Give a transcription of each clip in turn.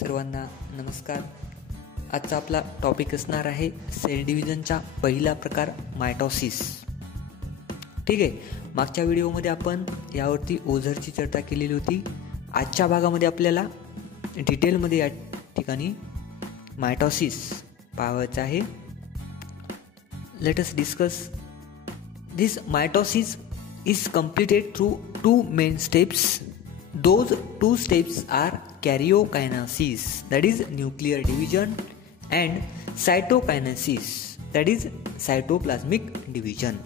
सर्वांना नमस्कार. आजचा आपला टॉपिक असणार आहे सेल डिव्हिजनचा पहिला प्रकार मायटॉसिस. ठीक आहे, मागच्या व्हिडिओमध्ये आपण यावरती ओझरची चर्चा केलेली होती. आजच्या भागामध्ये आपल्याला डिटेलमध्ये या ठिकाणी मायटॉसिस पाहायचं आहे. Let us discuss. This mitosis is completed through two main steps. Those two steps are karyokinesis, that is nuclear division, and cytokinesis, that is cytoplasmic division.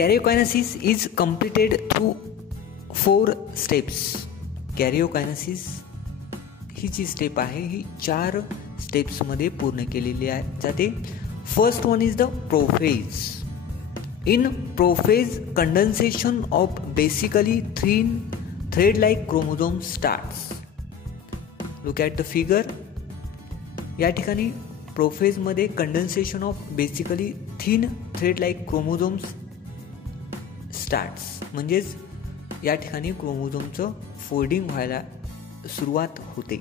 Karyokinesis is completed through 4 steps. Karyokinesis he G step आहे ही 4 steps मध्ये पूर्ण केलेली आहे जाते. First one is the prophase. In prophase, condensation of basically thin thread-like chromosomes starts. Look at the figure. या ठिकाणी prophase मध्ये condensation of basically thin thread like chromosomes starts. म्हणजेच या ठिकाणी क्रोमोझोमचं फोल्डिंग व्हायला सुरुवात होते.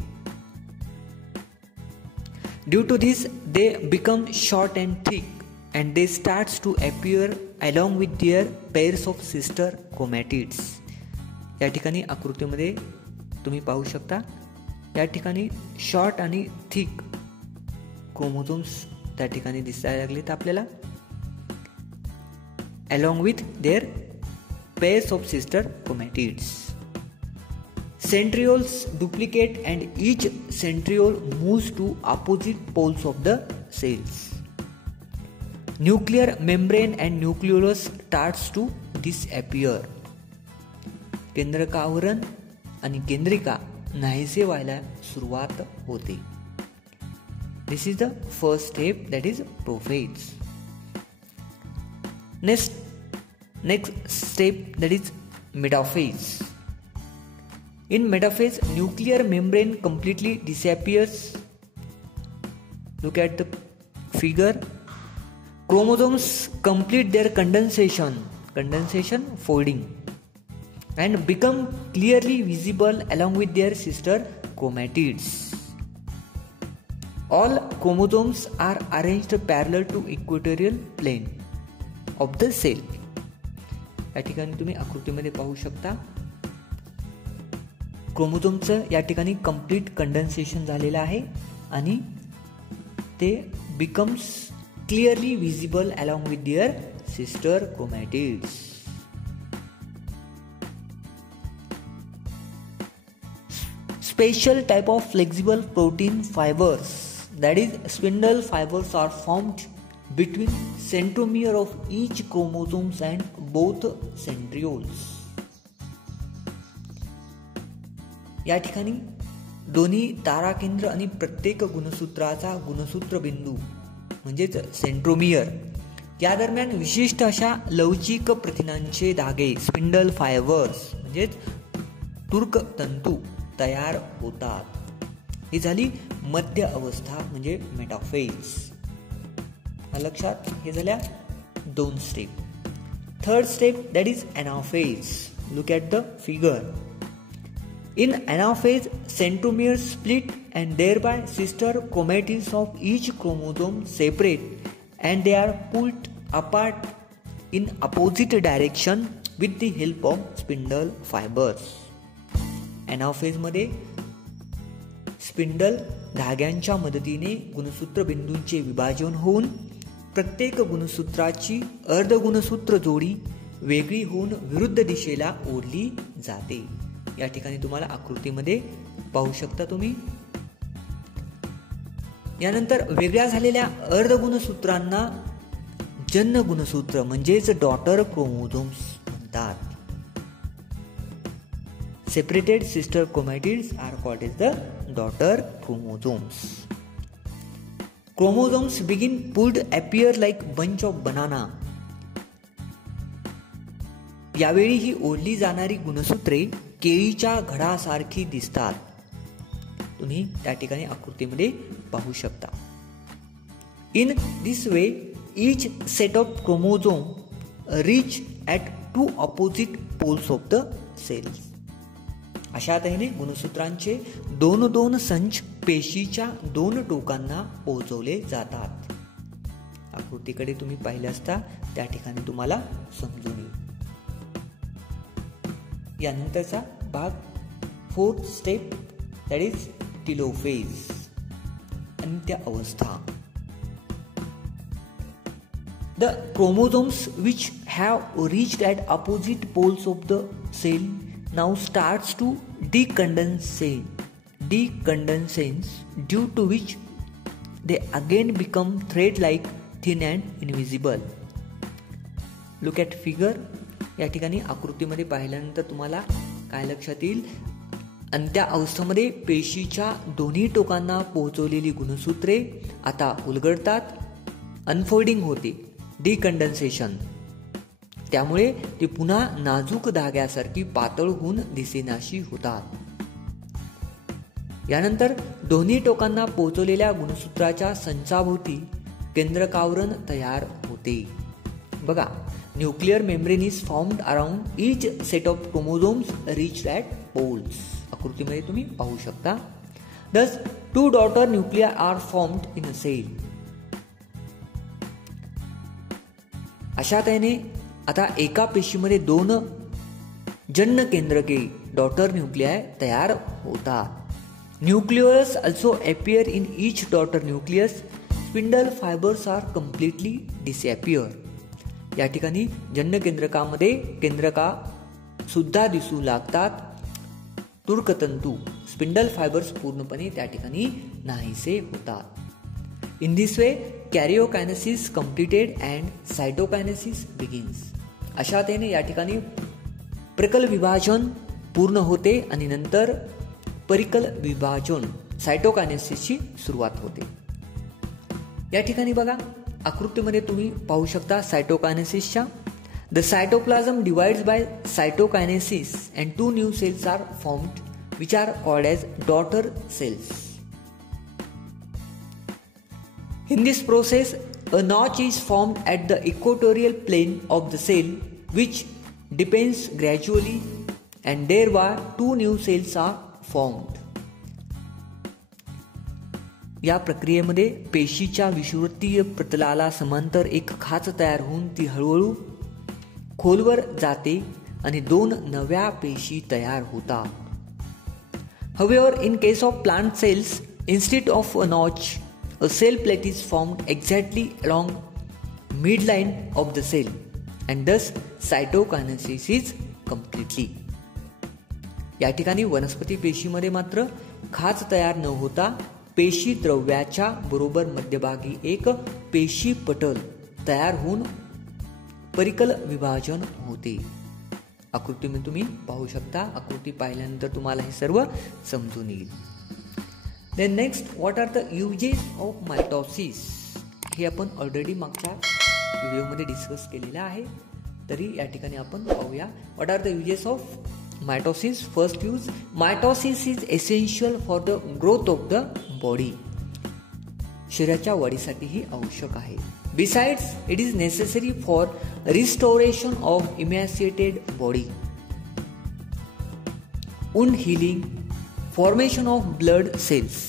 Due to this they become short and thick and they starts to appear along with their pairs of sister chromatids. या ठिकाणी आकृतीमध्ये तुम्ही पाहू शकता. या ठिकाणी शॉर्ट आणि थिक क्रोमोझोम्स त्या ठिकाणी दिसायला लागलेत आपल्याला along with their pairs of sister chromatids. Centrioles duplicate and each centriole moves to opposite poles of the cells. Nuclear membrane and nucleolus starts to disappear. केंद्रक आवरण आणि केंद्रिका नाहीसे व्हायला सुरुवात होते. This is the first step, that is prophase. Next step, that is metaphase. In metaphase, nuclear membrane completely disappears. Look at the figure. Chromosomes complete their condensation folding and become clearly visible along with their sister chromatids. All chromosomes are arranged parallel to equatorial plane of the cell. या ठिकाणी तुम्ही आकृतीमध्ये पाहू शकता क्रोमोझोमचं या ठिकाणी complete condensation झालेलं आहे आणि ते becomes clearly visible along with their sister chromatids. Special type of flexible protein fibers, that is spindle fibers, are formed between centromere of each chromosomes and both centrioles. या ठिकाणी दोन्ही ताराकेंद्र आणि प्रत्येक गुणसूत्राचा गुणसूत्र बिंदू म्हणजेच सेंट्रोमियर या दरम्यान विशिष्ट अशा लवचिक प्रथिनांचे धागे स्पिंडल फायबर्स म्हणजेच तुर्क तंतू तयार होतात. ही झाली मध्य अवस्था म्हणजे मेटाफेज. लक्षात हे झाल्या 2 step. Third step, that is anaphase. Look at the figure. In anaphase, centromeres split and thereby sister chromatids of each chromosome separate and they are pulled apart in opposite direction with the help of spindle fibers. Anaphase मध्ये spindle धाग्यांच्या मदतीने गुणसूत्र बिंदूंचे विभाजन होऊन प्रत्येक गुणसूत्राची अर्धगुणसूत्र जोडी वेगळी होऊन विरुद्ध दिशेला ओढली जाते. या ठिकाणी तुम्हाला आकृतीमध्ये पाहू शकता तुम्ही. यानंतर वेगळ्या झालेल्या अर्धगुणसूत्रांना जन्य गुणसूत्र म्हणजेच डॉटर क्रोमोझोम्स म्हणतात. Separated sister chromatids are called as the daughter chromosomes. Chromosomes begin pulled appear like bunch of banana. यावेळी ही ओढली जाणारी गुणसूत्रे केळीच्या घडासारखी दिसतात. तुम्ही त्या ठिकाणी आकृतीमध्ये पाहू शकता. In this way each set of chromosome reach at 2 opposite poles of the cells. अशा तऱ्हेने गुणसूत्रांचे दोन दोन संच पेशीच्या दोन टोकांना पोहोचवले जातात. आकृतीकडे तुम्ही पाहिले असता त्या ठिकाणी तुम्हाला समजून येईल. यानंतरचा भाग 4th step, that is telophase, अंत्य अवस्था. The chromosomes which have reached at opposite poles of the cell now starts to decondensate, due to which they again become thread-like, thin and invisible. Look at figure. या ठिकाणी आकृतीमध्ये पाहिल्यानंतर तुम्हाला काय लक्षात येईल? अंत्य अवस्थेमध्ये पेशीच्या दोन्ही टोकांना पोहोचवलेली गुणसूत्रे आता उलगडतात, अनफोल्डिंग होते, डिकंडेन्सेशन. त्यामुळे ती पुन्हा नाजूक धाग्यासारखी पातळ होऊन दिसेनाशी होतात. यानंतर दोन्ही टोकांना पोहोचवलेल्या गुणसूत्राच्या संचाभोवती केंद्रकावरण तयार होते. बघा, nuclear membrane is formed around each set of chromosomes reached at poles. आकृतीमध्ये तुम्ही पाहू शकता. Thus, 2 daughter nuclei are formed in a cell. अशा तऱ्हेने आता एका पेशीमध्ये 2 जन्य केंद्रके डॉटर न्यूक्लियाय तयार होतात. Nucleus also appear in each daughter nucleus. Spindle fibers are completely disappear. या ठिकाणी जन्य केंद्रकामध्ये केंद्रका सुद्धा दिसू लागतात. तुर्कतंतू स्पिंडल फायबर्स पूर्णपणे त्या ठिकाणी नाहीसे होतात. In this way karyokinesis completed and cytokinesis begins. अशा तऱ्हेने या ठिकाणी प्रकल विभाजन पूर्ण होते आणि नंतर परिकल विभाजन सायटोकायनेसिसची सुरुवात होते. या ठिकाणी बघा, आकृतीमध्ये तुम्ही पाहू शकता सायटोकायनेसिसच्या. The cytoplasm divides by cytokinesis and 2 new cells are formed, which are called as daughter cells. In this process, a notch is formed at the equatorial plane of the cell, which depends gradually, and thereby 2 new cells are formed. या प्रक्रियेमध्ये पेशीच्या विषुवतीय प्रतलाला समांतर एक खाच तयार होऊन ती हळूहळू खोलवर जाते आणि 2 नव्या पेशी तयार होतात. However, in case of plant cells, instead of a notch, a cell plate is formed exactly along midline of the cell, and thus cytokinesis is completely. या ठिकाणी वनस्पती पेशीमध्ये मात्र खाच तयार न होता पेशी द्रव्याच्या बरोबर मध्यभागी एक पेशी पटल तयार होऊन परिकल विभाजन होते. आकृतीमध्ये तुम्ही पाहू शकता. आकृती पाहिल्यानंतर तुम्हाला हे सर्व समजून येईल. Then next, what are the uses of mitosis. हे आपण ऑलरेडी मागच्या व्हिडिओमध्ये डिस्कस केलेलं आहे, तरी या ठिकाणी आपण पाहूया. What are the uses of mitosis. First use, mitosis is essential for the growth of the body. शरीराच्या वाढीसाठी ही आवश्यक आहे. Besides, it is necessary for restoration of emaciated body, wound healing, formation of blood cells,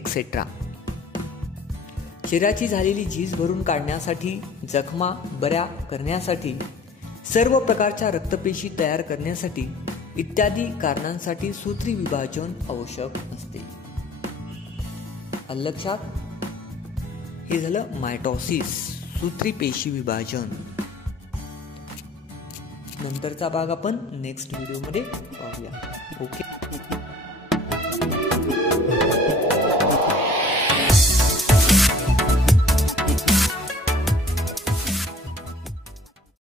etc. शरीराची झालेली झीज भरून काढण्यासाठी, जखमा बऱ्या करण्यासाठी, सर्व प्रकारच्या रक्तपेशी तयार करण्यासाठी इत्यादी कारणांसाठी सूत्री विभाजन आवश्यक असते. लक्षात, हे झालं मायटॉसिस, सूत्री पेशी विभाजन. नंतरचा भाग आपण नेक्स्ट व्हिडिओमध्ये पाहूया. ओके.